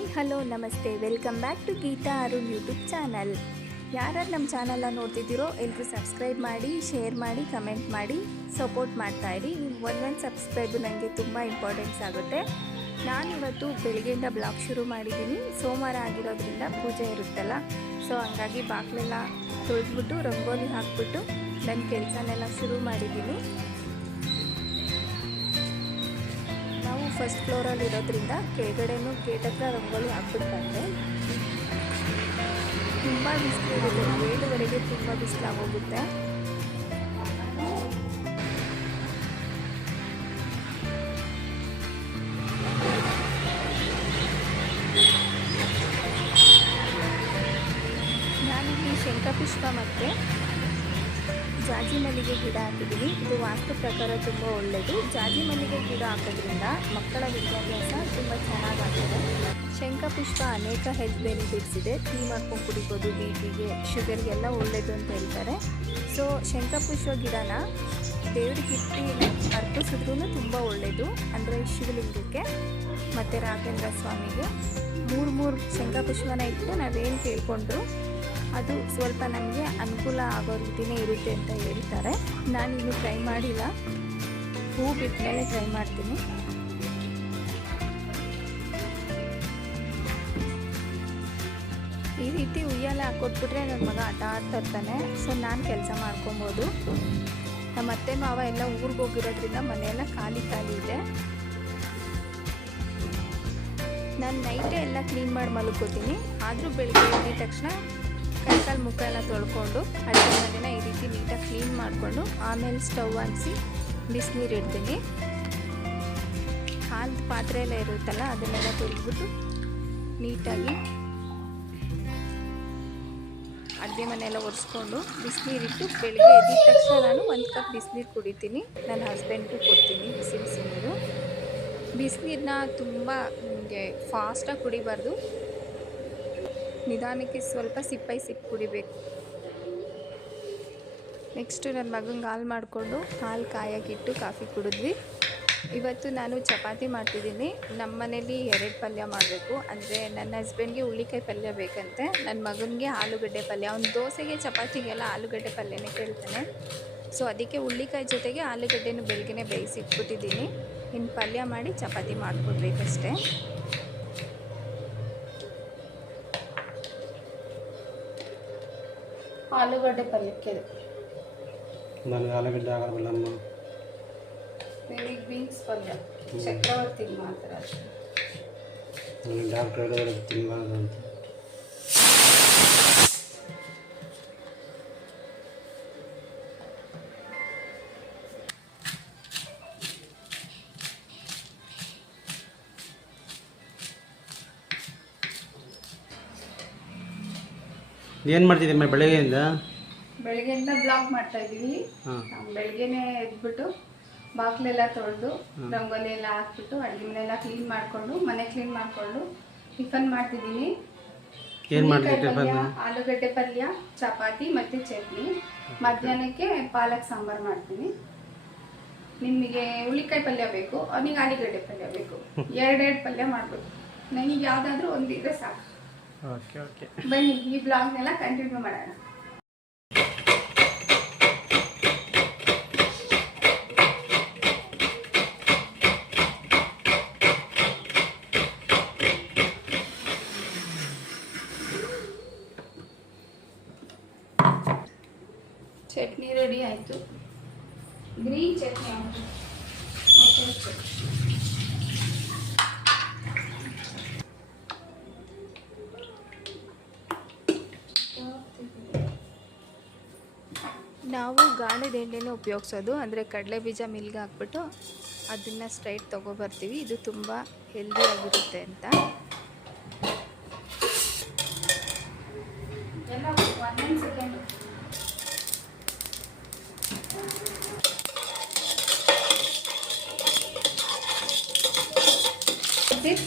Hi hello ನಮಸ್ತೆ, welcome back to Geetha Arun YouTube channel. ಯಾರು ನಮ್ಮ ಚಾನಲ್ನ ನೋಡ್ತಿದ್ದೀರೋ ಎಲ್ಲರೂ ಸಬ್ಸ್ಕ್ರೈಬ್ ಮಾಡಿ, ಶೇರ್ ಮಾಡಿ, ಕಮೆಂಟ್ ಮಾಡಿ, ಸಪೋರ್ಟ್ ಮಾಡ್ತಾಯಿರಿ. ನಿಮ್ಮ ಒಂದೊಂದು ಸಬ್ಸ್ಕ್ರೈಬು ನನಗೆ ತುಂಬ ಇಂಪಾರ್ಟೆನ್ಸ್ ಆಗುತ್ತೆ. ನಾನಿವತ್ತು ಬೆಳಗ್ಗೆಯಿಂದ ಬ್ಲಾಗ್ ಶುರು ಮಾಡಿದ್ದೀನಿ. ಸೋಮವಾರ ಆಗಿರೋದ್ರಿಂದ ಪೂಜೆ ಇರುತ್ತಲ್ಲ, ಸೊ ಹಂಗಾಗಿ ಬಾಗಿಲೆಲ್ಲ ತೊಳೆದ್ಬಿಟ್ಟು ರಂಗೋಲಿ ಹಾಕ್ಬಿಟ್ಟು ನನ್ನ ಕೆಲಸನೆಲ್ಲ ಶುರು ಮಾಡಿದ್ದೀನಿ. ನಾವು ಫಸ್ಟ್ ಫ್ಲೋರಲ್ಲಿ ಇರೋದ್ರಿಂದ ಕೆಳಗಡೆನೂ ಗೇಟ್ ಹತ್ರ ರಂಗೋಲಿ ಹಾಕ್ಬಿಟ್ಟು ಬಂದೆ. ತುಂಬ ಬಿಸಿಲು ಇರುತ್ತೆ, 7:30ಗೆ ತುಂಬ ಬಿಸಿಲಾಗೋಗುತ್ತೆ. ನಾನಿಲ್ಲಿ ಶಂಖಪುಷ್ಪ ಮತ್ತು ಜಾಜಿ ಮಲ್ಲಿಗೆ ಗಿಡ ಹಾಕಿದ್ದೀನಿ. ಇದು ವಾಸ್ತು ಪ್ರಕಾರ ತುಂಬ ಒಳ್ಳೆಯದು. ಜಾಜಿ ಮಲ್ಲಿಗೆ ಗಿಡ ಹಾಕೋದ್ರಿಂದ ಮಕ್ಕಳ ವಿದ್ಯಾಭ್ಯಾಸ ತುಂಬ ಚೆನ್ನಾಗಾಗ್ತದೆ. ಶಂಖಪುಷ್ಪ ಅನೇಕ ಹೆಲ್ತ್ ಬೆನಿಫಿಟ್ಸ್ ಇದೆ. ಟೀ ಮಾಡ್ಕೊಂಡು ಕುಡಿಬೋದು, BP ಗೆ, ಶುಗರ್ಗೆಲ್ಲ ಒಳ್ಳೆಯದು ಅಂತ ಹೇಳ್ತಾರೆ. ಸೊ ಶಂಖಪುಷ್ಪ ಗಿಡನ ದೇವ್ರಿಗೆ ಇಟ್ಟು ಅರ್ಪಿಸಿದ್ರೂ ತುಂಬ ಒಳ್ಳೆಯದು. ಅಂದರೆ ಶಿವಲಿಂಗಕ್ಕೆ ಮತ್ತು ರಾಘವೇಂದ್ರ ಸ್ವಾಮಿಗೆ ಮೂರು ಶಂಖಪುಷ್ಪನ ಇಟ್ಟು ನಾವೇನು ಕೇಳ್ಕೊಂಡ್ರು ಅದು ಸ್ವಲ್ಪ ನಮಗೆ ಅನುಕೂಲ ಆಗೋ ರೀತಿಯೇ ಇರುತ್ತೆ ಅಂತ ಹೇಳ್ತಾರೆ. ನಾನಿನ್ನು ಟ್ರೈ ಮಾಡಿಲ್ಲ, ಹೂ ಬಿಟ್ಟ ಮೇಲೆ ಟ್ರೈ ಮಾಡ್ತೀನಿ. ಈ ರೀತಿ ಉಯ್ಯಾಲೆ ಹಾಕೊಟ್ಬಿಟ್ರೆ ನನ್ನ ಮಗ ಆಟ ಆಡ್ತಿರ್ತಾನೆ. ಸೊ ನಾನು ಕೆಲಸ ಮಾಡ್ಕೊಬೋದು. ನಮ್ಮ ಅತ್ತೆ ಮಾವ ಎಲ್ಲ ಊರಿಗೆ ಹೋಗಿರೋದ್ರಿಂದ ಮನೆಯೆಲ್ಲ ಖಾಲಿ ಇದೆ. ನಾನು ನೈಟೇ ಎಲ್ಲ ಕ್ಲೀನ್ ಮಾಡಿ ಮಲ್ಕೋತೀನಿ. ಆದರೂ ಬೆಳಗ್ಗೆ ಎದ್ದ ತಕ್ಷಣ ಕೈಕಾಲು ಮುಖ ಎಲ್ಲ ತೊಳ್ಕೊಂಡು ಅಡುಗೆ ಮನೆನ ಈ ರೀತಿ ನೀಟಾಗಿ ಕ್ಲೀನ್ ಮಾಡಿಕೊಂಡು ಆಮೇಲೆ ಸ್ಟವ್ ಹಾಕಿಸಿ ಬಿಸಿನೀರು ಇಡ್ತೀನಿ. ಹಾಲು ಪಾತ್ರೆ ಎಲ್ಲ ಇರುತ್ತಲ್ಲ ಅದನ್ನೆಲ್ಲ ತೊಳೆದ್ಬಿಟ್ಟು ನೀಟಾಗಿ ಅಡುಗೆ ಮನೆಯೆಲ್ಲ ಒರೆಸ್ಕೊಂಡು ಬಿಸಿನೀರಿಟ್ಟು ಬೆಳಗ್ಗೆ ಎದ್ದ ತಕ್ಷಣ ನಾನು 1 ಕಪ್ ಬಿಸಿನೀರು ಕುಡಿತೀನಿ. ನನ್ನ ಹಸ್ಬೆಂಡ್ಗೂ ಕೊಡ್ತೀನಿ ಬಿಸಿ ನೀರು. ಬಿಸಿನೀರನ್ನ ತುಂಬ ಫಾಸ್ಟಾಗಿ ಕುಡಿಬಾರ್ದು, ನಿಧಾನಕ್ಕೆ ಸ್ವಲ್ಪ ಸಿಪ್ಪು ಕುಡಿಬೇಕು. ನೆಕ್ಸ್ಟು ನನ್ನ ಮಗಂಗೆ ಹಾಲು ಮಾಡಿಕೊಂಡು ಹಾಲು ಕಾಯಕ್ಕಿಟ್ಟು ಕಾಫಿ ಕುಡಿದ್ವಿ. ಇವತ್ತು ನಾನು ಚಪಾತಿ ಮಾಡ್ತಿದ್ದೀನಿ. ನಮ್ಮ ಮನೇಲಿ 2 ಪಲ್ಯ ಮಾಡಬೇಕು. ಅಂದರೆ ನನ್ನ ಹಸ್ಬೆಂಡ್ಗೆ ಹುಳ್ಳಿಕಾಯಿ ಪಲ್ಯ ಬೇಕಂತೆ, ನನ್ನ ಮಗನಿಗೆ ಆಲೂಗಡ್ಡೆ ಪಲ್ಯ. ಅವ್ನು ದೋಸೆಗೆ ಚಪಾತಿಗೆಲ್ಲ ಆಲೂಗಡ್ಡೆ ಪಲ್ಯನೇ ಕೇಳ್ತಾನೆ. ಸೊ ಅದಕ್ಕೆ ಹುಳ್ಳಿಕಾಯಿ ಜೊತೆಗೆ ಆಲೂಗಡ್ಡೆನೂ ಬೆಳಗ್ಗೆ ಬೇಯಿಸಿಟ್ಬಿಟ್ಟಿದ್ದೀನಿ. ಇನ್ನು ಪಲ್ಯ ಮಾಡಿ ಚಪಾತಿ ಮಾಡಿಕೊಡ್ಬೇಕಷ್ಟೇ. ಆಲೂಗಡ್ಡೆ ಪಲ್ಯಕ್ಕೆ ನನಗೆ ಆಲೂಗಡ್ಡೆ ಆಗಲ್ಲಮ್ಮ. ನನಗೆ ಬೀನ್ಸ್ ಪಲ್ಯ ಚಕ್ರವರ್ತಿಗೆ ಮಾತ್ರ ಅಷ್ಟೇ. ನನಗೆ ಡಾಕ್ಟ್ರ್ ಹೇಳಿದ್ರೆ ತಿನ್ನಬಾರ್ದು ಅಂತ. ಏನು ಮಾಡ್ತಿದ್ದೀಮ್ಮ ಬೆಳಗ್ಗೆಯಿಂದ ಬ್ಲಾಗ್ ಮಾಡ್ತಾ ಇದ್ದೀವಿ. ಬೆಳಗ್ಗೆನೇ ಎದ್ಬಿಟ್ಟು ಬಾಗಿಲೆಲ್ಲ ತೊಳೆದು ರಂಗೋಲಿ ಎಲ್ಲ ಹಾಕ್ಬಿಟ್ಟು ಅಡುಗೆ ಮನೆಯೆಲ್ಲ ಕ್ಲೀನ್ ಮಾಡಿಕೊಂಡು ಮನೆ ಕ್ಲೀನ್ ಮಾಡಿಕೊಂಡು ಟಿಫನ್ ಮಾಡ್ತಿದ್ದೀನಿ. ಆಲೂಗಡ್ಡೆ ಪಲ್ಯ, ಚಪಾತಿ ಮತ್ತು ಚಟ್ನಿ. ಮಧ್ಯಾಹ್ನಕ್ಕೆ ಪಾಲಕ್ ಸಾಂಬಾರು ಮಾಡ್ತೀನಿ. ನಿಮಗೆ ಹುಳಿಕಾಯಿ ಪಲ್ಯ ಬೇಕು, ಅವನಿಗೆ ಆಲೂಗಡ್ಡೆ ಪಲ್ಯ ಬೇಕು. 2 ಪಲ್ಯ ಮಾಡಬೇಕು. ನನಗೆ ಯಾವುದಾದ್ರೂ ಒಂದಿದ್ರೆ ಸಾಕು. ಬನ್ನಿ ಈ ಬ್ಲಾಗ್ನೆಲ್ಲ ಕಂಟಿನ್ಯೂ ಮಾಡೋಣ. ಚಟ್ನಿ ರೆಡಿ ಆಯಿತು. ಗ್ರೀನ್ ಚಟ್ನಿ ಆಯಿತು. ನಾವು ಗಾಣದ ಎಣ್ಣೆನೇ ಉಪಯೋಗಿಸೋದು. ಅಂದರೆ ಕಡಲೆ ಬೀಜ ಮಿಲ್ಗೆ ಹಾಕ್ಬಿಟ್ಟು ಅದನ್ನು ಸ್ಟ್ರೈಟ್ ತೊಗೊಬರ್ತೀವಿ. ಇದು ತುಂಬ ಹೆಲ್ದಿಯಾಗಿರುತ್ತೆ ಅಂತ.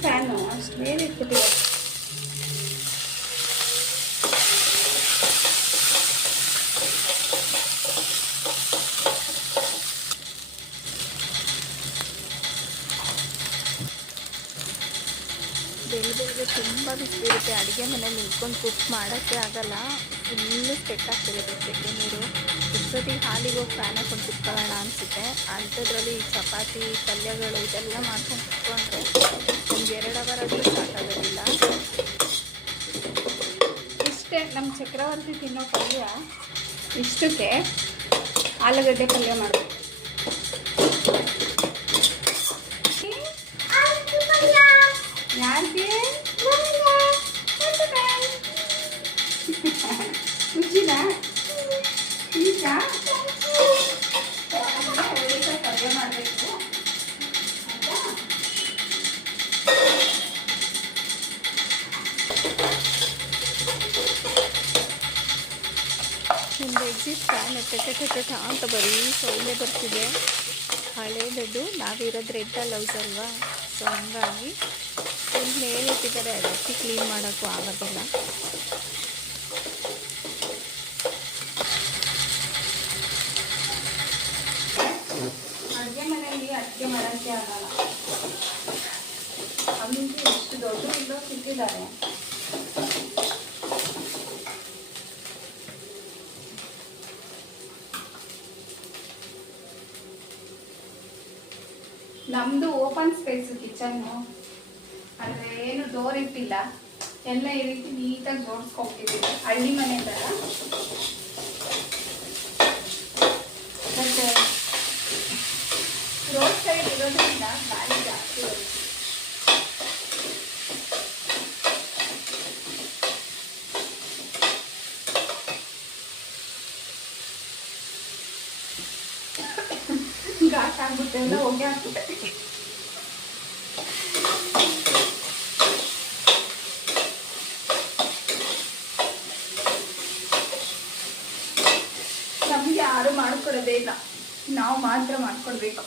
ಫ್ಯಾನು ಅಷ್ಟು ಬೇರೆ ಇಟ್ಬಿಟ್ಟಿದೆ. ಬೆಳಗ್ಗೆ ತುಂಬ ಬಿಸಿಲಿರುತ್ತೆ. ಅಡುಗೆ ಮನೇಲಿ ನಿಂತ್ಕೊಂಡು ಕುಕ್ ಮಾಡೋಕ್ಕೆ ಆಗಲ್ಲ. ಫುಲ್ಲು ಸ್ವೆಟ್ ಆಗ್ತಿರುತ್ತೆ ಸೆಕೆ ನೀರು. ಇಷ್ಟೊತ್ತಿಗೆ ಹಾಲಿಗೆ ಹೋಗಿ ಫ್ಯಾನ್ ಹಾಕೊಂಡು ಕುತ್ಕೊಳ್ಳೋಣ ಅನಿಸುತ್ತೆ. ಅಂಥದ್ರಲ್ಲಿ ಈ ಚಪಾತಿ ಪಲ್ಯಗಳು ಇದೆಲ್ಲ ಮಾಡ್ಕೊಂಡು ಕುತ್ಕೊಂಡ್ರೆ ಒಂದು 2 ಅವರ್ ಆದರೂ ಸಾಕಾಗೋದಿಲ್ಲ. ಇಷ್ಟೇ ನಮ್ಮ ಚಕ್ರವರ್ತಿ ತಿನ್ನೋ ಪಲ್ಯ. ಇಷ್ಟಕ್ಕೆ ಆಲೂಗಡ್ಡೆ ಪಲ್ಯ ಮಾಡಬೇಕು. ಯಾಕೆ ಖುಷಿನ ಈಗ ಪಲ್ಯ ಮಾಡಬೇಕು. ಒಂದು ಎಕ್ಸಿಟ್ ಫ್ಯಾನ್ ಟೆಟ ಅಂತ ಬರೀ ಸೌಂಡೇ ಬರ್ತಿದೆ. ಹಳೇದದು. ನಾವಿರೋದು ರೆಡ್ ಹೌಸ್ ಅಲ್ವಾ, ಸೊ ಹಂಗಾಗಿ ಫುಲ್ ಮೇಲಿಟ್ಟಿದ್ದಾರೆ. ಅದಕ್ಕೆ ಕ್ಲೀನ್ ಮಾಡೋಕ್ಕೂ ಆಗೋದಿಲ್ಲ. ಅಡುಗೆ ಮನೆಯಲ್ಲಿ ಅಡುಗೆ ಮಾಡೋಕ್ಕೆ ಆಗಲ್ಲ. ಅಲ್ಲಿಂದ ಎಷ್ಟು ದೊಡ್ಡ ವಿಂಡೋ ಸಿಕ್ಕಿದ್ದಾರೆ. ನಮ್ಮದು ಓಪನ್ ಸ್ಪೇಸ್ ಕಿಚನ್ನು, ಅಂದರೆ ಏನು ಡೋರ್ ಇಟ್ಟಿಲ್ಲ. ಎಲ್ಲ ಈ ರೀತಿ ನೀಟಾಗಿ ಜೋಡಿಸ್ಕೊಟ್ಟಿದ್ದೀವಿ, ಹಳ್ಳಿ ಮನೆ ಥರ. ಮತ್ತು ರೋಡ್ ಸೈಡ್ ಇರೋದ್ರಿಂದ ಗಾಳಿ ಜಾಸ್ತಿ ಬರುತ್ತೆ. ಘಾಟ್ ಆಗ್ಬಿಟ್ಟೆ, ಎಲ್ಲ ಹೊಗೆ ಆಗ್ಬಿಟ್ಟೆ. ನಮ್ಗೆ ಯಾರು ಮಾಡ್ಕೊಡೋದೇ ಇಲ್ಲ, ನಾವು ಮಾತ್ರ ಮಾಡ್ಕೊಡ್ಬೇಕು.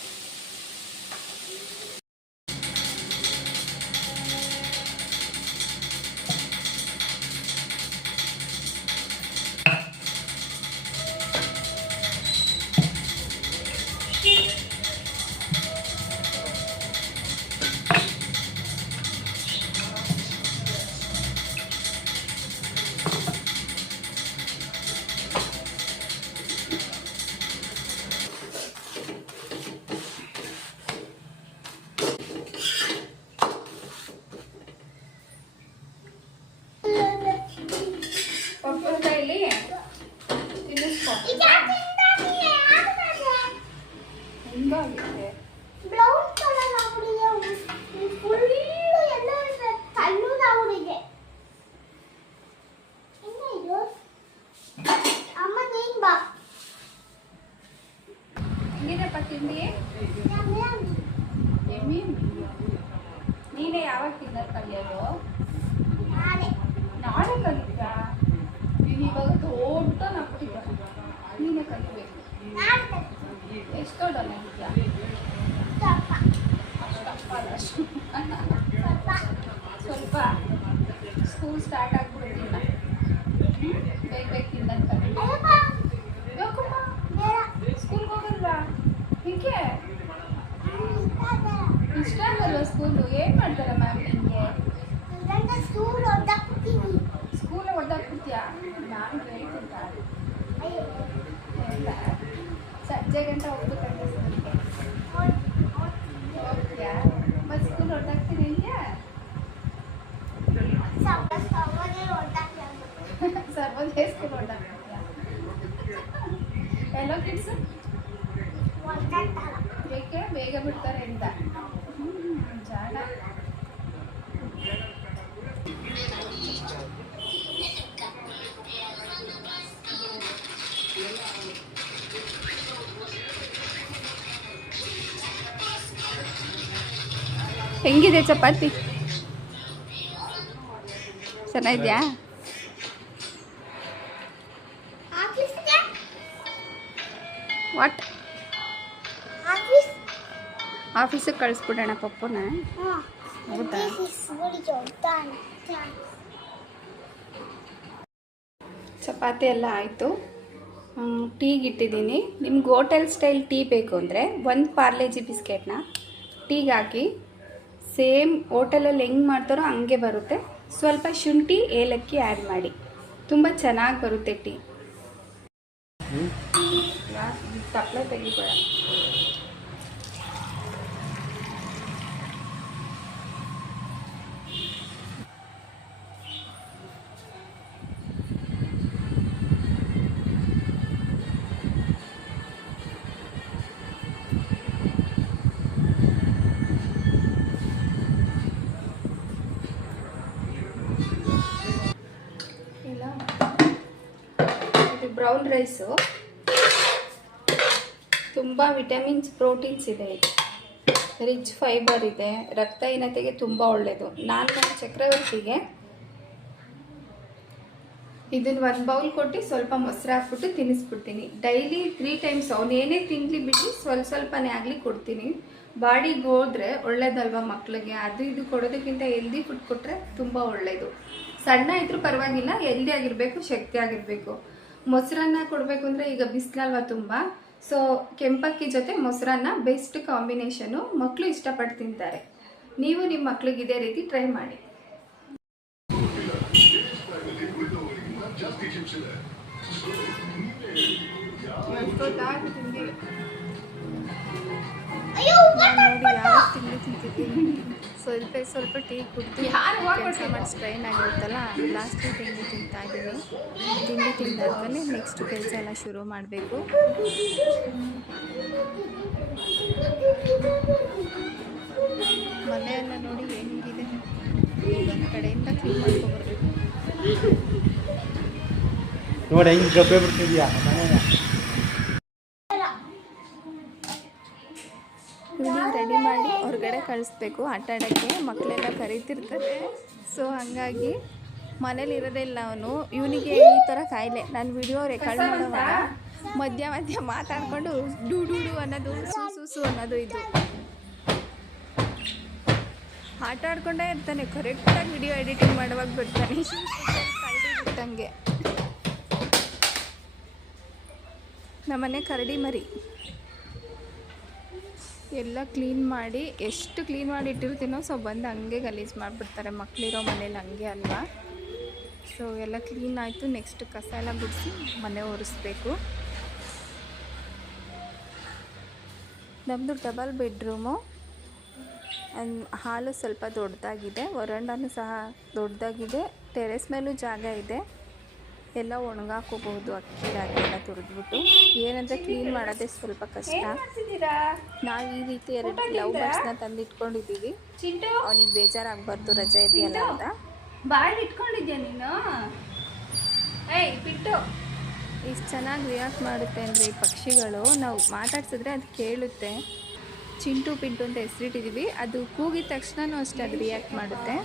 ಪಪ್ಪದಲ್ಲಿ ತಿನ್ನಿಸ್ಕೊ. ಹಿಂಗಾಗಿದೆ. ಬ್ರೌನ್ ಕಲರ್ ಆಗ್ಬಿಟ್ಟಿದೆ, ಫುಲ್ ಎಲ್ಲ ಕಲ್ಲುದಾಗ್ಬಿಟ್ಟಿದೆ. ಇನ್ನು ಇದು ಅಮ್ಮ ನೀನ್ ಬಾ. ಹೆಂಗಿದೆಪ್ಪ ತಿಂಡಿ? ಎಮ್ಮಿ ನೀನೇ ಯಾವಾಗ ತಿನ್ನೋದು ಕಲಿಯೋದು? ನಾಳೆ ನಾಳೆ ಕಲಿತಾ? ನೀನು ಇವಾಗ ದೊಡ್ಡ ನಪ್ಪಿದ್ದ, ನೀನೇ ಕಲಿಬೇಕು. ನಾಳೆ ಎಷ್ಟು ದೊಡ್ಡನಾಗಿದ್ಯಾ? ಸ್ವಲ್ಪ ಅಷ್ಟಪ್ಪ ಅಲ್ಲ, ಅಷ್ಟು ಸ್ವಲ್ಪ ಸ್ವಲ್ಪ. ಸ್ಕೂಲ್ ಸ್ಟಾರ್ಟ್ ಆಗ್ಬಿಡುತ್ತಿಲ್ಲ, ಬೇಗ ಬೇಗ ತಿನ್ನೋದು ಕಲಿ. ಅಯ್ಯಪ್ಪ ಯಾಕಮ್ಮ ಬೇಡ ಸ್ಕೂಲ್ಗೆ ಹೋಗಲ್ವಾ? ಹೀಗೆ ಇಷ್ಟ ಇಷ್ಟ ಆಗಲ್ವಾ ಸ್ಕೂಲು? ಏನು ಮಾಡ್ತಾರೆ ಮ್ಯಾಮ್ ನಿಮಗೆ? ನನ್ನ ಸ್ಕೂಲ್ ಓದಾಕ್ಬಿಡ್ತೀನಿ. ಸ್ಕೂಲ್ ಹೊಡೆದಾಕ್ಬಿಡ್ತೀಯಾ? ನಾನು ಹೇಳ್ತೀನಿ ತಾಳು. ಅಯ್ಯೋ ಇಲ್ಲ, ಸಂಜೆ ಗಂಟೆ ಹೋಗ್ಬೇಕಂತ ಸ್ಕೂಲ್ಗೆ ಹೋಗ್ತೀಯಾ? ಮತ್ತು ಸ್ಕೂಲ್ ಹೊಡೆದಾಕ್ತೀನಿ ಇದೆಯಾ? ಸವದೆ ಓದಾಕ್ತೀನಿ. ಸರ್ವದೇ ಸ್ಕೂಲ್ ಹೊಡೆದಾಕ್ಬಿಡ್ತೀಯಾ? ಎಲ್ಲೋ ಕಿಡ್ಸ್ ಓದಾಕ್ತಲ್ಲ. ಬೇಕೆ ಬೇಗ ಬಿಡ್ತಾರೆ ಅಂತ. ಜಾಣ. ಹೆಂಗಿದೆ ಚಪಾತಿ? ಚೆನ್ನಾಗಿದೆಯಾ? ಆಫೀಸ್ಗೆ ವಾಟ್? ಆಫೀಸ್ ಆಫೀಸಿಗೆ ಕಳಿಸ್ಬಿಡೋಣ ಪಪ್ಪನ. ಹೌದಾ? ಚಪಾತಿ ಎಲ್ಲ ಆಯಿತು. ಟೀಗೆ ಇಟ್ಟಿದ್ದೀನಿ. ನಿಮ್ಗೆ ಹೋಟೆಲ್ ಸ್ಟೈಲ್ ಟೀ ಬೇಕು ಅಂದರೆ 1 ಪಾರ್ಲೇಜಿ ಬಿಸ್ಕೆಟ್ನ ಟೀಗೆ ಹಾಕಿ ಸೇಮ್ ಹೋಟೆಲಲ್ಲಿ ಹೆಂಗೆ ಮಾಡ್ತಾರೋ ಹಂಗೆ ಬರುತ್ತೆ. ಸ್ವಲ್ಪ ಶುಂಠಿ ಏಲಕ್ಕಿ ಆ್ಯಡ್ ಮಾಡಿ, ತುಂಬ ಚೆನ್ನಾಗಿ ಬರುತ್ತೆ ಟೀ. ತಪ್ಪಲೆ ತೆಗಿಬೇಡ. ಇದು ಬ್ರೌನ್ ರೈಸು, ತುಂಬ ವಿಟಮಿನ್ಸ್ ಪ್ರೋಟೀನ್ಸ್ ಇದೆ, ರಿಚ್ ಫೈಬರ್ ಇದೆ, ರಕ್ತಹೀನತೆಗೆ ತುಂಬ ಒಳ್ಳೆಯದು. ನಾನು ನನ್ನ ಚಕ್ರವರ್ತಿಗೆ ಇದನ್ನು 1 ಬೌಲ್ ಕೊಟ್ಟು ಸ್ವಲ್ಪ ಮೊಸರು ಹಾಕ್ಬಿಟ್ಟು ತಿನ್ನಿಸ್ಬಿಡ್ತೀನಿ. ಡೈಲಿ 3 ಟೈಮ್ಸ್ ಅವ್ನು ಏನೇ ತಿನ್ನಲಿ ಬಿಟ್ಟು ಸ್ವಲ್ಪನೇ ಆಗಲಿ ಕೊಡ್ತೀನಿ. ಬಾಡಿಗೆ ಹೋದರೆ ಒಳ್ಳೇದಲ್ವ ಮಕ್ಕಳಿಗೆ, ಅದು ಇದು ಕೊಡೋದಕ್ಕಿಂತ ಹೆಲ್ದಿ ಫುಡ್ ಕೊಟ್ಟರೆ ತುಂಬ ಒಳ್ಳೆಯದು. ಸಣ್ಣ ಇದ್ರೂ ಪರವಾಗಿಲ್ಲ, ಹೆಲ್ದಿ ಆಗಿರಬೇಕು, ಶಕ್ತಿ ಆಗಿರಬೇಕು. ಮೊಸರನ್ನ ಕೊಡಬೇಕು ಅಂದರೆ ಈಗ ಬಿಸಿಲಲ್ವ ತುಂಬ, ಸೊ ಕೆಂಪಕ್ಕಿ ಜೊತೆ ಮೊಸರನ್ನ ಬೆಸ್ಟ್ ಕಾಂಬಿನೇಷನು. ಮಕ್ಕಳು ಇಷ್ಟಪಟ್ಟು ತಿಂತಾರೆ. ನೀವು ನಿಮ್ಮ ಮಕ್ಳಿಗೆ ಇದೇ ರೀತಿ ಟ್ರೈ ಮಾಡಿ. ನೋಡಿ ಯಾವ ತಿಂಡಿ ತಿಂತಿದ್ದೀನಿ. ಸ್ವಲ್ಪ ಟೀ ಕುಡಿದು ಕೆಲಸ ಮಾಡಿ ಸ್ಟ್ರೈನ್ ಆಗಿರುತ್ತಲ್ಲ, ಲಾಸ್ಟಿಗೆ ತಿಂಡಿ ತಿಂತಾ ಇದ್ದೀನಿ. ತಿಂಡಿ ತಿಂದಾದ್ಮೇಲೆ ನೆಕ್ಸ್ಟ್ ಕೆಲಸ ಎಲ್ಲ ಶುರು ಮಾಡಬೇಕು. ಮನೆಯೆಲ್ಲ ನೋಡಿ ಹೆಂಗಿದೆ, ಒಂದು ಕಡೆಯಿಂದ ಕ್ಲೀನ್ ಮಾಡ್ಕೊಬರ್ಬೇಕು. ನೋಡಿ ಹೆಂಗೆ ಗಬ್ಬೆ ಬಿಡ್ತಿದ್ಯಾ. ಇವನಿಗೆ ರೆಡಿ ಮಾಡಿ ಹೊರಗಡೆ ಕಳಿಸ್ಬೇಕು ಆಟ ಆಡೋಕ್ಕೆ. ಮಕ್ಕಳೆಲ್ಲ ಕರೀತಿರ್ತಾರೆ, ಸೊ ಹಾಗಾಗಿ ಮನೇಲಿ ಇರೋದೇ ಇಲ್ಲ ಅವನು. ಇವನಿಗೆ ಈ ಥರ ಕಾಯಿಲೆ. ನಾನು ವಿಡಿಯೋ ರೆಕಾರ್ಡ್ ಮಾಡುವಾಗ ಮಧ್ಯ ಮಾತಾಡಿಕೊಂಡು ಡೂ ಅನ್ನೋದು, ಸೂ ಅನ್ನೋದು, ಇದು ಆಟ ಆಡ್ಕೊಂಡೇ ಇರ್ತಾನೆ. ಕರೆಕ್ಟಾಗಿ ವಿಡಿಯೋ ಎಡಿಟಿಂಗ್ ಮಾಡುವಾಗ ಬಿಡ್ತಾನೆ ಕರಡಿ ಬಿಟ್ಟಂಗೆ. ನಮ್ಮನೆ ಕರಡಿ ಮರಿ ಎಲ್ಲ ಕ್ಲೀನ್ ಮಾಡಿ, ಎಷ್ಟು ಕ್ಲೀನ್ ಮಾಡಿ ಇಟ್ಟಿರ್ತೀನೋ ಸೊ ಬಂದು ಹಂಗೆ ಗಲೀಜು ಮಾಡಿಬಿಡ್ತಾರೆ. ಮಕ್ಕಳಿರೋ ಮನೇಲಿ ಹಂಗೆ ಅಲ್ವಾ. ಸೊ ಎಲ್ಲ ಕ್ಲೀನ್ ಆಯಿತು. ನೆಕ್ಸ್ಟ್ ಕಸ ಎಲ್ಲ ಗುಡಿಸಿ ಮನೆ ಒರೆಸ್ಬೇಕು. ನಮ್ಮದು ಡಬಲ್ ಬೆಡ್ರೂಮು. ಹಾಲು ಸ್ವಲ್ಪ ದೊಡ್ಡದಾಗಿದೆ, ವರಂಡನೂ ಸಹ ದೊಡ್ಡದಾಗಿದೆ. ಟೆರೆಸ್ ಮೇಲೂ ಜಾಗ ಇದೆ, ಎಲ್ಲ ಒಣಗಾಕೋಬಹುದು. ಅಕ್ಕಿ ರಾಗಿ ಎಲ್ಲ ತುರಿದ್ಬಿಟ್ಟು. ಏನಂದರೆ ಕ್ಲೀನ್ ಮಾಡೋದೇ ಸ್ವಲ್ಪ ಕಷ್ಟ. ನಾವು ಈ ರೀತಿ 2 ಲವ್ ಬರ್ಡ್ಸ್ನ ತಂದಿಟ್ಕೊಂಡಿದ್ದೀವಿ. ಅವನಿಗೆ ಬೇಜಾರಾಗಬಾರ್ದು ರಜೆ ಇದೆಯಲ್ಲ ಅಂತ. ಬಾಯಲ್ಲಿ ಇಟ್ಕೊಂಡಿದ್ಯಾ ನೀನು? ಬಿಟ್ಟು ಇಷ್ಟು ಚೆನ್ನಾಗಿ ರಿಯಾಕ್ಟ್ ಮಾಡುತ್ತೆ ಅಂದರೆ ಈ ಪಕ್ಷಿಗಳು. ನಾವು ಮಾತಾಡ್ಸಿದ್ರೆ ಅದು ಕೇಳುತ್ತೆ. ಚಿಂಟು ಪಿಂಟು ಅಂತ ಹೆಸರಿಟ್ಟಿದ್ದೀವಿ. ಅದು ಕೂಗಿದ ತಕ್ಷಣವೂ ಅಷ್ಟೇ ಅದು ರಿಯಾಕ್ಟ್ ಮಾಡುತ್ತೆ.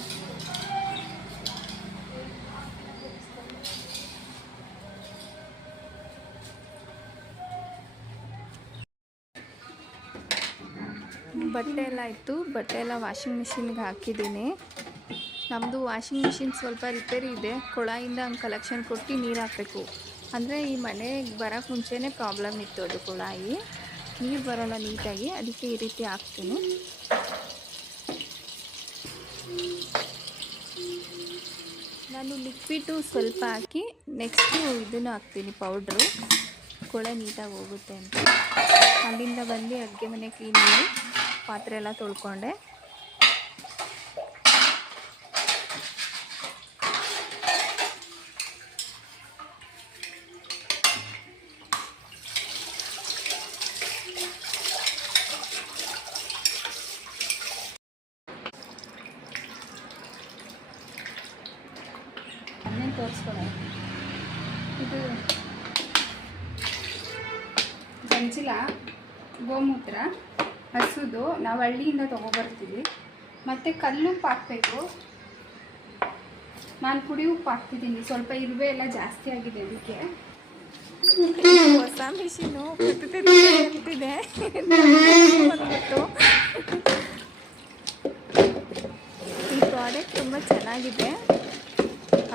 ಬಟ್ಟೆ ಎಲ್ಲ ಇತ್ತು, ಬಟ್ಟೆ ಎಲ್ಲ ವಾಷಿಂಗ್ ಮಿಷಿನ್ಗೆ ಹಾಕಿದ್ದೀನಿ. ನಮ್ಮದು ವಾಷಿಂಗ್ ಮಿಷಿನ್ ಸ್ವಲ್ಪ ರಿಪೇರಿ ಇದೆ. ಕೊಳಾಯಿಂದ ಹಂಗೆ ಕಲೆಕ್ಷನ್ ಕೊಟ್ಟು ನೀರು ಹಾಕಬೇಕು. ಅಂದರೆ ಈ ಮನೆಗೆ ಬರೋಕ್ಕೆ ಮುಂಚೆನೇ ಪ್ರಾಬ್ಲಮ್ ಇತ್ತು, ಅದು ಕೊಳಾಯಿ ನೀರು ಬರೋಲ್ಲ ನೀಟಾಗಿ. ಅದಕ್ಕೆ ಈ ರೀತಿ ಹಾಕ್ತೀನಿ. ನಾನು ಲಿಕ್ವಿಡು ಸ್ವಲ್ಪ ಹಾಕಿ ನೆಕ್ಸ್ಟು ಇದನ್ನು ಹಾಕ್ತೀನಿ, ಪೌಡ್ರು. ಕೊಳೆ ನೀಟಾಗಿ ಹೋಗುತ್ತೆ ಅಂತ. ಅಲ್ಲಿಂದ ಬಂದು ಅಡುಗೆ ಮನೆ ಕ್ಲೀನ್ ಮಾಡಿ ಪಾತ್ರೆ ಎಲ್ಲ ತೊಳ್ಕೊಂಡೆ. ಅನ್ನೇನು ತೋರಿಸ್ಕೊಳ. ಇದು ಗಂಜಿಲ ಗೋಮೂತ್ರ ಹಸುದು, ನಾವು ಹಳ್ಳಿಯಿಂದ ತೊಗೊಬರ್ತೀವಿ. ಮತ್ತು ಕಲ್ಲುಪ್ಪು ಹಾಕಬೇಕು. ನಾನು ಪುಡಿ ಉಪ್ಪು ಹಾಕ್ತಿದ್ದೀನಿ. ಸ್ವಲ್ಪ ಇರುವೆ ಎಲ್ಲ ಜಾಸ್ತಿ ಆಗಿದೆ ಅದಕ್ಕೆ. ಹೊಸ ಮಿಷಿನು ಅಂತಿದೆ ಬಂದ್ಬಿಟ್ಟು. ಈ ಪ್ರಾಡಕ್ಟ್ ತುಂಬ ಚೆನ್ನಾಗಿದೆ.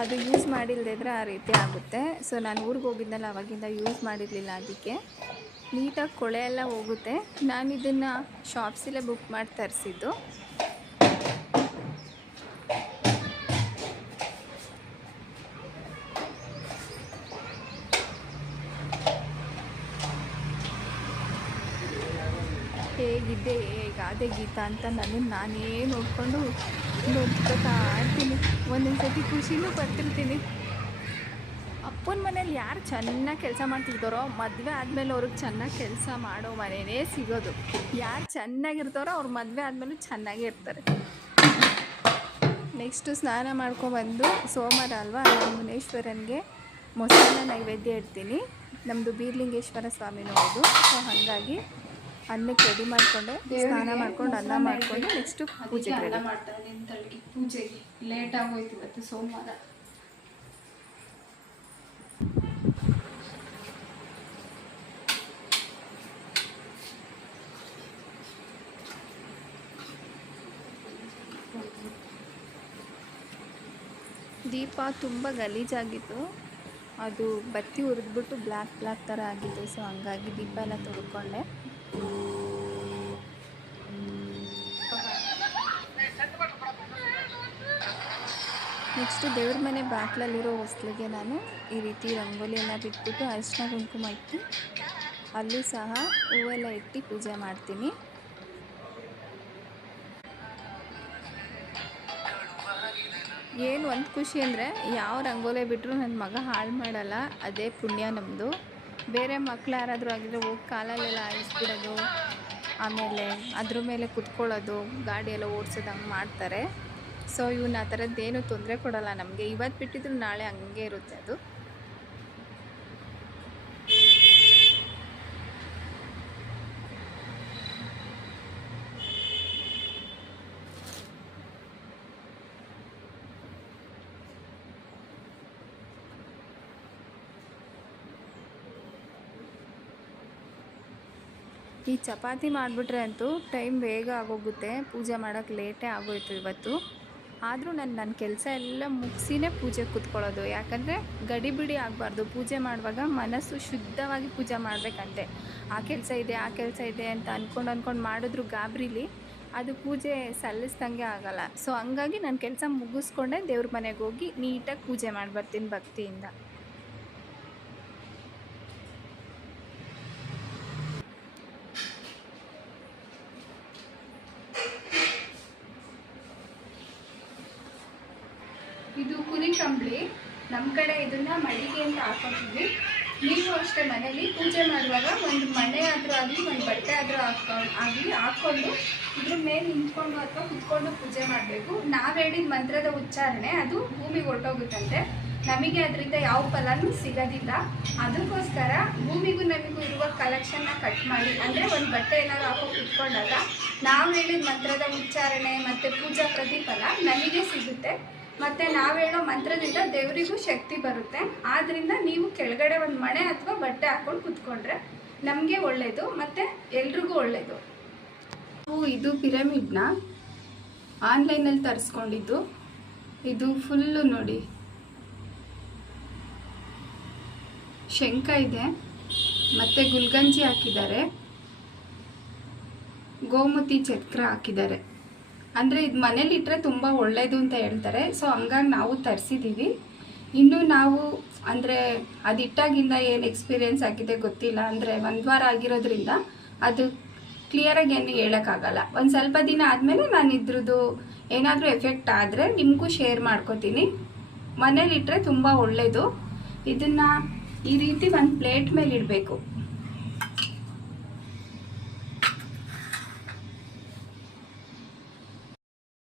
ಅದು ಯೂಸ್ ಮಾಡಿಲ್ಲದಿದ್ರೆ ಆ ರೀತಿ ಆಗುತ್ತೆ. ಸೊ ನಾನು ಊರಿಗೆ ಹೋಗಿದ್ದಲ್ಲ, ಅವಾಗಿಂದ ಯೂಸ್ ಮಾಡಿರಲಿಲ್ಲ. ಅದಕ್ಕೆ ನೀಟಾಗಿ ಕೊಳೆ ಎಲ್ಲ ಹೋಗುತ್ತೆ. ನಾನು ಇದನ್ನು ಶಾಪ್ಸಲ್ಲೇ ಬುಕ್ ಮಾಡಿ ತರಿಸಿದ್ದು. ಹೀಗಿದ್ದೆ ಹೇಗಾದೆ ಗೀತಾ ಅಂತ ನಾನೇ ನೋಡಿಕೊಂಡು ನೋಡ್ಕೊತಾ ಇರ್ತೀನಿ. ಒಂದೊಂದು ಸತಿ ಖುಷಿನೂ ಪಡ್ತಿರ್ತೀನಿ. ಅಪ್ಪನ ಮನೇಲಿ ಯಾರು ಚೆನ್ನಾಗಿ ಕೆಲಸ ಮಾಡ್ತಿರ್ತಾರೋ ಮದುವೆ ಆದಮೇಲೆ ಅವ್ರಿಗೆ ಚೆನ್ನಾಗಿ ಕೆಲಸ ಮಾಡೋ ಮನೆಯೇ ಸಿಗೋದು. ಯಾರು ಚೆನ್ನಾಗಿರ್ತಾರೋ ಅವ್ರು ಮದುವೆ ಆದಮೇಲೂ ಚೆನ್ನಾಗೇ ಇರ್ತಾರೆ. ನೆಕ್ಸ್ಟು ಸ್ನಾನ ಮಾಡ್ಕೊಬಂದು ಸೋಮವಾರ ಅಲ್ವಾ, ನಾನು ಮುನೇಶ್ವರನಿಗೆ ಮೊಸರನ್ನ ನೈವೇದ್ಯ ಇಡ್ತೀನಿ. ನಮ್ಮದು ಬೀರ್ಲಿಂಗೇಶ್ವರ ಸ್ವಾಮಿನೂ ಹೌದು. ಸೊ ಹಾಗಾಗಿ ಅನ್ನಕ್ಕೆ ರೆಡಿ ಮಾಡಿಕೊಂಡೆ, ಸ್ನಾನ ಮಾಡ್ಕೊಂಡು ಅನ್ನ ಮಾಡಿಕೊಂಡು ನೆಕ್ಸ್ಟು ಪೂಜೆಗೆ ಅನ್ನ ರೆಡಿ. ಮಾಡ್ತಾನೆ ತಳಗಿ ಪೂಜೆಗೆ ಲೇಟ್ ಆಗೋಯ್ತು ಇವತ್ತು ಸೋಮವಾರ. ದೀಪ ತುಂಬ ಗಲೀಜಾಗಿತ್ತು, ಅದು ಬತ್ತಿ ಉರಿದ್ಬಿಟ್ಟು ಬ್ಲ್ಯಾಕ್ ಥರ ಆಗಿದೆ. ಸೊ ಹಂಗಾಗಿ ದೀಪ ಎಲ್ಲ ತೊಳ್ಕೊಂಡೆ. ನೆಕ್ಸ್ಟು ದೇವ್ರ ಮನೆ ಬಾಗಿಲಲ್ಲಿರೋ ಹೊಸ್ಲಿಗೆ ನಾನು ಈ ರೀತಿ ರಂಗೋಲಿ ಎಲ್ಲ ಬಿಟ್ಬಿಟ್ಟು ಅರಿಶಿನ ಕುಂಕುಮ ಇಟ್ಟು ಅಲ್ಲೂ ಸಹ ಹೂವೆಲ್ಲ ಇಟ್ಟು ಪೂಜೆ ಮಾಡ್ತೀನಿ. ಏನು ಒಂದು ಖುಷಿ ಅಂದರೆ ಯಾವ ರಂಗೋಲಿ ಬಿಟ್ಟರು ನನ್ನ ಮಗ ಹಾಳು ಮಾಡಲ್ಲ, ಅದೇ ಪುಣ್ಯ ನಮ್ಮದು. ಬೇರೆ ಮಕ್ಳು ಯಾರಾದರೂ ಆಗಿದ್ರೆ ಹೋಗಿ ಕಾಲಲ್ಲೆಲ್ಲ ಆಯಿಸ್ಬಿಡೋದು, ಆಮೇಲೆ ಅದ್ರ ಮೇಲೆ ಕುತ್ಕೊಳ್ಳೋದು, ಗಾಡಿ ಎಲ್ಲ ಓಡಿಸೋದು ಹಂಗೆ ಮಾಡ್ತಾರೆ. ಸೊ ಇವನ್ನ ಆ ಥರದ್ದೇನು ತೊಂದರೆ ಕೊಡೋಲ್ಲ ನಮಗೆ. ಇವತ್ತು ಬಿಟ್ಟಿದ್ರು ನಾಳೆ ಹಂಗೆ ಇರುತ್ತೆ ಅದು. ಈ ಚಪಾತಿ ಮಾಡಿಬಿಟ್ರೆ ಅಂತೂ ಟೈಮ್ ಬೇಗ ಆಗೋಗುತ್ತೆ, ಪೂಜೆ ಮಾಡೋಕ್ಕೆ ಲೇಟೇ ಆಗೋಯ್ತು ಇವತ್ತು. ಆದರೂ ನನ್ನ ಕೆಲಸ ಎಲ್ಲ ಮುಗಿಸಿನೇ ಪೂಜೆಗೆ ಕೂತ್ಕೊಳ್ಳೋದು. ಯಾಕಂದರೆ ಗಡಿಬಿಡಿ ಆಗಬಾರ್ದು. ಪೂಜೆ ಮಾಡುವಾಗ ಮನಸ್ಸು ಶುದ್ಧವಾಗಿ ಪೂಜೆ ಮಾಡಬೇಕಂತೆ. ಆ ಕೆಲಸ ಇದೆ ಅಂತ ಅಂದ್ಕೊಂಡು ಮಾಡಿದ್ರು ಗಾಬರಿಲಿ ಅದು ಪೂಜೆ ಸಲ್ಲಿಸ್ದಂಗೆ ಆಗಲ್ಲ. ಸೊ ಹಂಗಾಗಿ ನಾನು ಕೆಲಸ ಮುಗಿಸ್ಕೊಂಡೆ ದೇವ್ರ ಮನೆಗೆ ಹೋಗಿ ನೀಟಾಗಿ ಪೂಜೆ ಮಾಡಿಬರ್ತೀನಿ ಭಕ್ತಿಯಿಂದ. ಇದು ಕುರಿ ಕಂಬಳಿ. ನಮ್ಮ ಕಡೆ ಇದನ್ನ ಮಡಿಗೆ ಅಂತ ಹಾಕೋತೀವಿ. ನೀವು ಅಷ್ಟೇ ಮನೇಲಿ ಪೂಜೆ ಮಾಡುವಾಗ ಒಂದು ಮಣೆ ಆದರೂ ಆಗಲಿ ಒಂದು ಬಟ್ಟೆ ಆದರೂ ಹಾಕ್ಕೊಂಡು ಇದ್ರ ಮೇಲೆ ನಿಂತ್ಕೊಂಡು ಅಥವಾ ಕುತ್ಕೊಂಡು ಪೂಜೆ ಮಾಡಬೇಕು. ನಾವು ಹೇಳಿದ ಮಂತ್ರದ ಉಚ್ಚಾರಣೆ ಅದು ಭೂಮಿಗೆ ಹೊರಟೋಗುತ್ತಂತೆ. ನಮಗೆ ಅದರಿಂದ ಯಾವ ಫಲನೂ ಸಿಗೋದಿಲ್ಲ. ಅದಕ್ಕೋಸ್ಕರ ಭೂಮಿಗೂ ನಮಗೂ ಇರುವ ಕಲೆಕ್ಷನ್ನ ಕಟ್ ಮಾಡಿ, ಅಂದರೆ ಒಂದು ಬಟ್ಟೆ ಏನಾದ್ರು ಹಾಕೋ ಕುತ್ಕೊಂಡಾಗ ನಾವು ಹೇಳಿದ ಮಂತ್ರದ ಉಚ್ಚಾರಣೆ ಮತ್ತು ಪೂಜಾ ಪ್ರತಿಫಲ ನಮಗೆ ಸಿಗುತ್ತೆ. ಮತ್ತು ನಾವು ಹೇಳೋ ಮಂತ್ರದಿಂದ ದೇವರಿಗೂ ಶಕ್ತಿ ಬರುತ್ತೆ. ಆದ್ದರಿಂದ ನೀವು ಕೆಳಗಡೆ ಒಂದು ಮಣೆ ಅಥವಾ ಬಟ್ಟೆ ಹಾಕ್ಕೊಂಡು ಕುತ್ಕೊಂಡ್ರೆ ನಮಗೆ ಒಳ್ಳೆಯದು ಮತ್ತು ಎಲ್ರಿಗೂ ಒಳ್ಳೆಯದು. ಇದು ಪಿರಮಿಡ್ನ ಆನ್ಲೈನಲ್ಲಿ ತರಿಸ್ಕೊಂಡಿದ್ದು. ಇದು ಫುಲ್ಲು ನೋಡಿ ಶಂಖ ಇದೆ ಮತ್ತು ಗುಲ್ಗಂಜಿ ಹಾಕಿದ್ದಾರೆ, ಗೋಮತಿ ಚಕ್ರ ಹಾಕಿದ್ದಾರೆ. ಅಂದರೆ ಇದು ಮನೇಲಿಟ್ಟರೆ ತುಂಬ ಒಳ್ಳೆಯದು ಅಂತ ಹೇಳ್ತಾರೆ. ಸೊ ಹಂಗಾಗಿ ನಾವು ತರಿಸಿದ್ದೀವಿ. ಇನ್ನು ನಾವು ಅಂದರೆ ಅದಿಟ್ಟಾಗಿಂದ ಏನು ಎಕ್ಸ್ಪೀರಿಯೆನ್ಸ್ ಆಗಿದೆ ಗೊತ್ತಿಲ್ಲ. ಅಂದರೆ 1 ವಾರ ಆಗಿರೋದ್ರಿಂದ ಅದು ಕ್ಲಿಯರಾಗಿ ಏನು ಹೇಳೋಕ್ಕಾಗಲ್ಲ. ಒಂದು ಸ್ವಲ್ಪ ದಿನ ಆದಮೇಲೆ ನಾನು ಇದ್ರದ್ದು ಏನಾದರೂ ಎಫೆಕ್ಟ್ ಆದರೆ ನಿಮಗೂ ಶೇರ್ ಮಾಡ್ಕೋತೀನಿ. ಮನೇಲಿಟ್ಟರೆ ತುಂಬ ಒಳ್ಳೆಯದು. ಇದನ್ನು ಈ ರೀತಿ ಒಂದು ಪ್ಲೇಟ್ ಮೇಲೆ ಇಡಬೇಕು.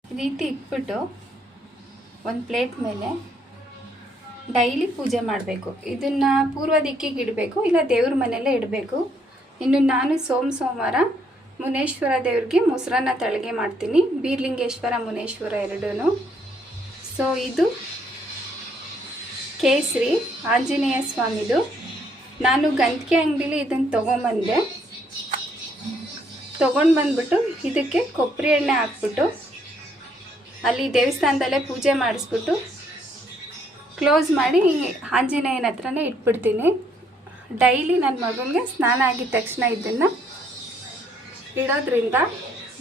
ಈ ರೀತಿ ಇಟ್ಬಿಟ್ಟು ಒಂದು ಪ್ಲೇಟ್ ಮೇಲೆ ಡೈಲಿ ಪೂಜೆ ಮಾಡಬೇಕು. ಇದನ್ನು ಪೂರ್ವ ದಿಕ್ಕಿಗೆ ಇಡಬೇಕು, ಇಲ್ಲ ದೇವ್ರ ಮನೆಯಲ್ಲೇ ಇಡಬೇಕು. ಇನ್ನು ನಾನು ಸೋಮವಾರ ಮುನೇಶ್ವರ ದೇವ್ರಿಗೆ ಮೊಸರನ್ನ ತಳಗೆ ಮಾಡ್ತೀನಿ, ಬೀರ್ಲಿಂಗೇಶ್ವರ ಮುನೇಶ್ವರ ಎರಡೂ. ಸೊ ಇದು ಕೇಸರಿ ಆಂಜನೇಯ ಸ್ವಾಮಿದು. ನಾನು ಗಂಧಿಗೆ ಅಂಗಡಿಲಿ ಇದನ್ನು ತೊಗೊಂಡು ಬಂದ್ಬಿಟ್ಟು ಇದಕ್ಕೆ ಕೊಬ್ಬರಿ ಎಣ್ಣೆ ಹಾಕ್ಬಿಟ್ಟು ಅಲ್ಲಿ ದೇವಸ್ಥಾನದಲ್ಲೇ ಪೂಜೆ ಮಾಡಿಸ್ಬಿಟ್ಟು ಕ್ಲೋಸ್ ಮಾಡಿ ಆಂಜನೇಯನ ಹತ್ರನೇ ಇಟ್ಬಿಡ್ತೀನಿ. ಡೈಲಿ ನನ್ನ ಮಗನಿಗೆ ಸ್ನಾನ ಆಗಿದ ತಕ್ಷಣ ಇದನ್ನು ಇಡೋದ್ರಿಂದ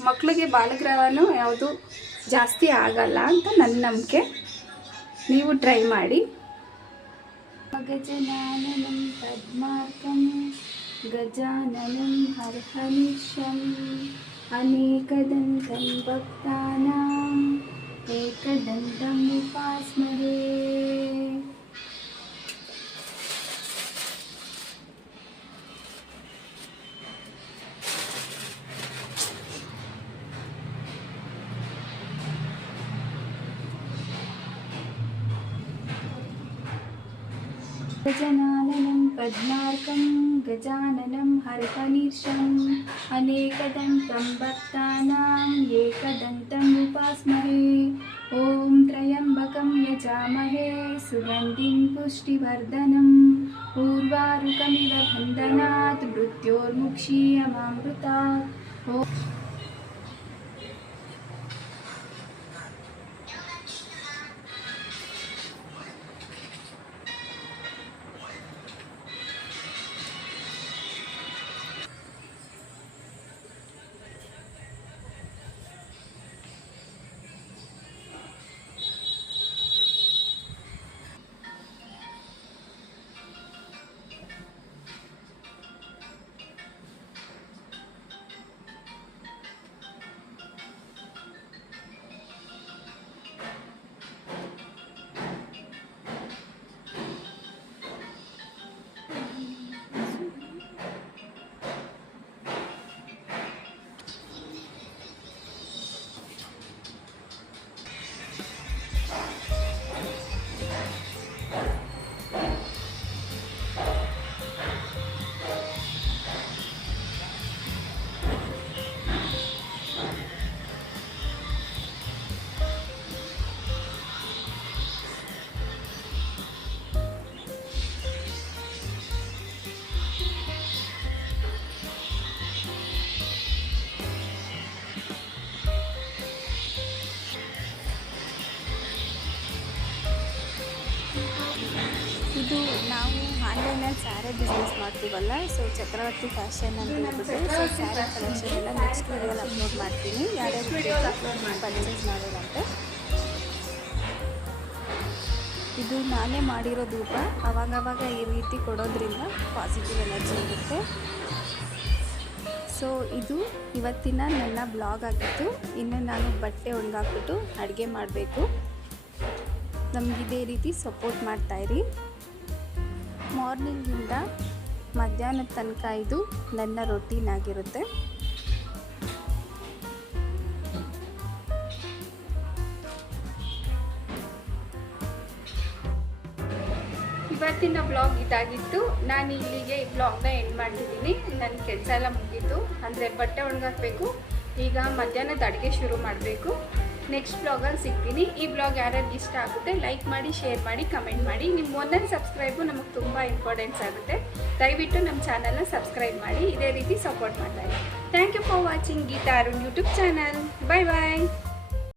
ಮಕ್ಕಳಿಗೆ ಬಾಲಗ್ರಹನೂ ಯಾವುದು ಜಾಸ್ತಿ ಆಗಲ್ಲ ಅಂತ ನನ್ನ ನಂಬಿಕೆ. ನೀವು ಟ್ರೈ ಮಾಡಿ. ಗಜಾನನಂ ಪದ್ಮಾರ್ಕಂ ಗಜಾನನಂ ಹರ್ಹನಿಶಂ अनेकदन्तं भक्तानाम् एकदन्तम् उपास्महे। गजाननं पद्मार्कं गजाननं हर्षनीर्षम् अनेकदन्तं भक्तानाम् एकदन्तम् उपास्महे। ॐ त्र्यम्बकं यजामहे सुगन्धिं पुष्टिवर्धनम् उर्वारुकमिव बन्धनात् मृत्योर्मुक्षीयमामृतात्। ಇದು ನಾವು ಆನ್ಲೈನಲ್ಲಿ ಸ್ಯಾರಿ ಬಿಸ್ನೆಸ್ ಮಾಡ್ತೀವಲ್ಲ, ಸೊ ಚಕ್ರವರ್ತಿ ಫ್ಯಾಷನ್ ಅಂತ ಹೇಳ್ಬಿಟ್ಟು ಸೊ ಸ್ಯಾರಿ ಕಲೆಕ್ಷನ್ ಎಲ್ಲ ನೆಕ್ಸ್ಟ್ ವಿಡಿಯೋಲಿ ಅಪ್ಲೋಡ್ ಮಾಡ್ತೀನಿ. ಯಾರ್ಯಾರು ಪರ್ಚೇಸ್ ಮಾಡೋದಂತೆ. ಇದು ನಾನೇ ಮಾಡಿರೋ ಧೂಪ. ಅವಾಗವಾಗ ಈ ರೀತಿ ಕೊಡೋದ್ರಿಂದ ಪಾಸಿಟಿವ್ ಎನರ್ಜಿ ಇರುತ್ತೆ. ಸೊ ಇದು ಇವತ್ತಿನ ನನ್ನ ಬ್ಲಾಗ್ ಆಗಿತ್ತು. ಇನ್ನು ನಾನು ಬಟ್ಟೆ ಒಣಗಾಕ್ಬಿಟ್ಟು ಅಡುಗೆ ಮಾಡಬೇಕು. ನಮಗಿದೇ ರೀತಿ ಸಪೋರ್ಟ್ ಮಾಡ್ತಾಯಿರಿ. ಮಾರ್ನಿಂಗಿಂದ ಮಧ್ಯಾಹ್ನದ ತನಕ ಇದು ನನ್ನ ರೊಟೀನ್ ಆಗಿರುತ್ತೆ. ಇವತ್ತಿನ ಬ್ಲಾಗ್ ಇದಾಗಿತ್ತು. ನಾನು ಇಲ್ಲಿಗೆ ಈ ಬ್ಲಾಗ್ನ ಎಂಡ್ ಮಾಡ್ತಿದ್ದೀನಿ. ನನ್ನ ಕೆಲಸ ಎಲ್ಲ ಮುಗೀತು. ಅಂದರೆ ಬಟ್ಟೆ ಒಣಗಾಕಬೇಕು. ಈಗ ಮಧ್ಯಾಹ್ನದ ಅಡುಗೆ ಶುರು ಮಾಡಬೇಕು. ನೆಕ್ಸ್ಟ್ ಬ್ಲಾಗಲ್ಲಿ ಸಿಗ್ತೀನಿ. ಈ ಬ್ಲಾಗ್ ಯಾರ್ಯಾರಿಗೆ ಇಷ್ಟ ಆಗುತ್ತೆ ಲೈಕ್ ಮಾಡಿ, ಶೇರ್ ಮಾಡಿ, ಕಮೆಂಟ್ ಮಾಡಿ. ನಿಮ್ಮ ಒಂದೊಂದು ಸಬ್ಸ್ಕ್ರೈಬು ನಮಗೆ ತುಂಬ ಇಂಪಾರ್ಟೆನ್ಸ್ ಆಗುತ್ತೆ. ದಯವಿಟ್ಟು ನಮ್ಮ ಚಾನಲ್ನ ಸಬ್ಸ್ಕ್ರೈಬ್ ಮಾಡಿ ಇದೇ ರೀತಿ ಸಪೋರ್ಟ್ ಮಾಡ್ತಾ ಇರಿ. Thank you for watching Geetha Arun YouTube channel. Bye bye.